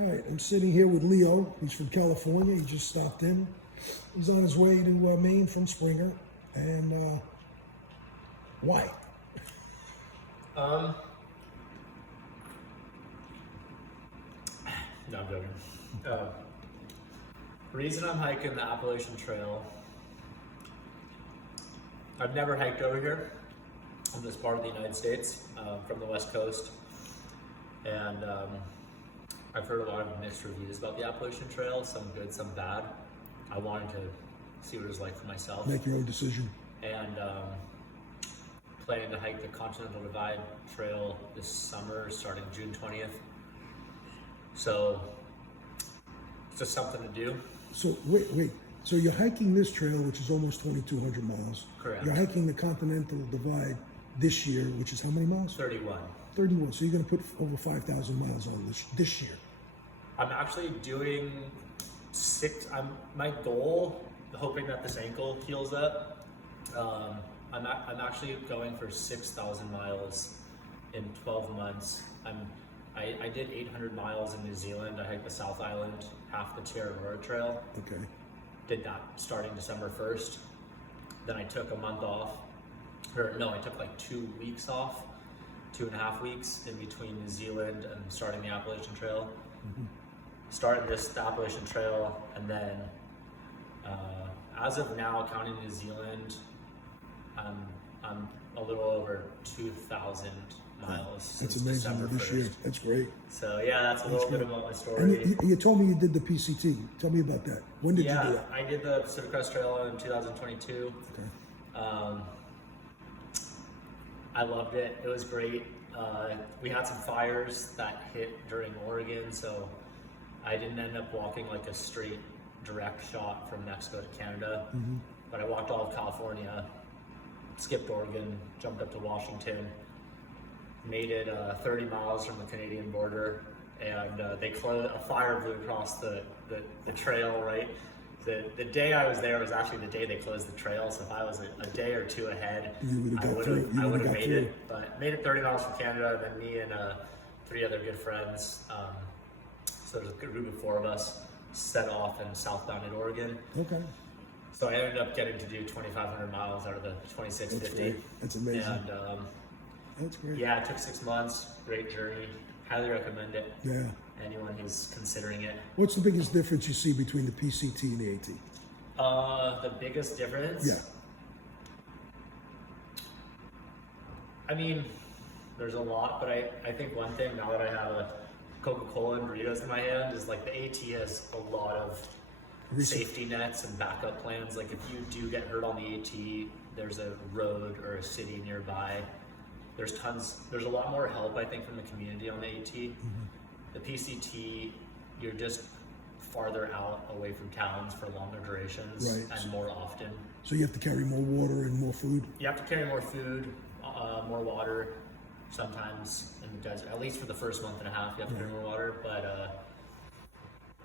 All right, I'm sitting here with Leo. He's from California. He just stopped in. He's on his way to Maine from Springer. And why? No, I'm joking. Reason I'm hiking the Appalachian Trail, I've never hiked over here on this part of the United States, from the West Coast. And I've heard a lot of mixed reviews about the Appalachian Trail, some good, some bad. I wanted to see what it was like for myself. Make your own decision. And planning to hike the Continental Divide Trail this summer, starting June 20th. So, it's just something to do. So, wait. So you're hiking this trail, which is almost 2,200 miles. Correct. You're hiking the Continental Divide this year, which is how many miles? 31. 31. So you're going to put over 5,000 miles on this year. I'm actually doing my goal, hoping that this ankle heals up. I'm actually going for 6,000 miles in 12 months. I did 800 miles in New Zealand. I hiked the South Island, half the Tararua Trail. Okay. Did that starting December 1st. Then I took a month off. I took like 2 weeks off, 2.5 weeks in between New Zealand and starting the Appalachian Trail. Mm-hmm. Started the Appalachian Trail, and then as of now, counting New Zealand, I'm a little over 2,000 miles That's since amazing December this 1st. year. That's great. So yeah, that's a little bit about my story. And you told me you did the PCT. Tell me about that. When did you do that? I did the Pacific Crest Trail in 2022. Okay. I loved it. It was great. We had some fires that hit during Oregon, so I didn't end up walking like a straight direct shot from Mexico to Canada, but I walked all of California, skipped Oregon, jumped up to Washington, made it 30 miles from the Canadian border, and a fire blew across the trail, right? The day I was there was actually the day they closed the trail, so if I was a day or two ahead, I would have made it. But made it 30 miles from Canada, then me and 3 other good friends, so there's a good group of 4 of us, set off in southbound in Oregon. Okay. So I ended up getting to do 2,500 miles out of the 2,650. That's amazing. And that's great. yeah, it took 6 months, great journey, highly recommend it. Yeah. Anyone who's considering it. What's the biggest difference you see between the PCT and the AT? The biggest difference? Yeah. I mean, there's a lot, but I think one thing, now that I have a Coca-Cola and Doritos in my hand, is like the AT has a lot of safety nets and backup plans. Like if you do get hurt on the AT, there's a road or a city nearby. There's a lot more help, I think, from the community on the AT. The PCT, you're just farther out away from towns for longer durations and more often. So you have to carry more water and more food? You have to carry more food, more water, sometimes in the desert. At least for the first month and a half, you have to carry more water. But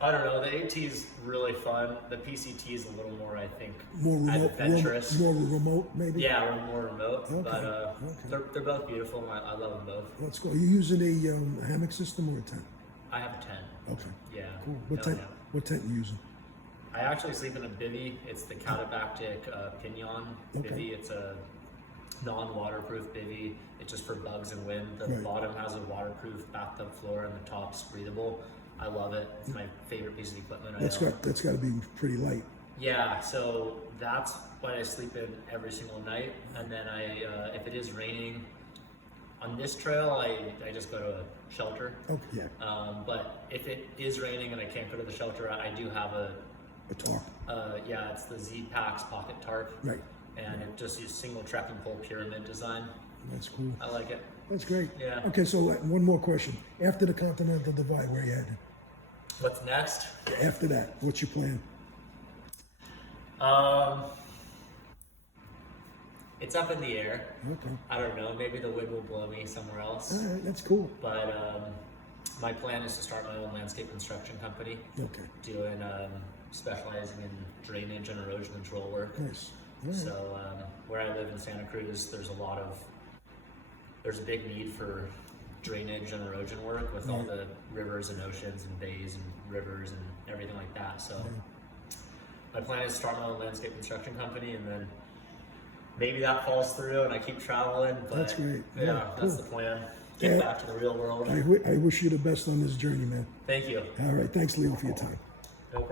I don't know, the AT is really fun. The PCT is a little more, I think, more remote, adventurous. More remote, maybe? Yeah, more remote. Okay. But they're both beautiful, and I love them both. Let's go. Are you using a hammock system or a tent? I have a tent. Okay. Yeah. Cool. What tent are you using? I actually sleep in a bivvy. It's the Catapactic Pinion bivvy. It's a non-waterproof bivvy. It's just for bugs and wind. The bottom has a waterproof bathtub floor, and the top's breathable. I love it. It's my favorite piece of equipment. That's got to be pretty light. Yeah. So that's what I sleep in every single night. And then if it is raining on this trail, I just go to a shelter. Okay. Yeah. But if it is raining and I can't go to the shelter, I do have a tarp. Yeah, it's the Z-Pax pocket tarp. Right. And it just uses single trekking pole pyramid design. That's cool. I like it. That's great. Yeah. Okay, so one more question. After the Continental Divide, where are you heading? What's next? After that, what's your plan? It's up in the air. Okay. I don't know. Maybe the wind will blow me somewhere else. All right, that's cool. But my plan is to start my own landscape construction company. Okay. Doing specializing in drainage and erosion control work. Nice. Right. So where I live in Santa Cruz, there's a big need for drainage and erosion work with all the rivers and oceans and bays and rivers and everything like that. So my plan is to start my own landscape construction company, and then maybe that falls through and I keep traveling. But That's great. Yeah, that's the plan. Get back to the real world. I wish you the best on this journey, man. Thank you. All right. Thanks, Leo, for your time. No problem.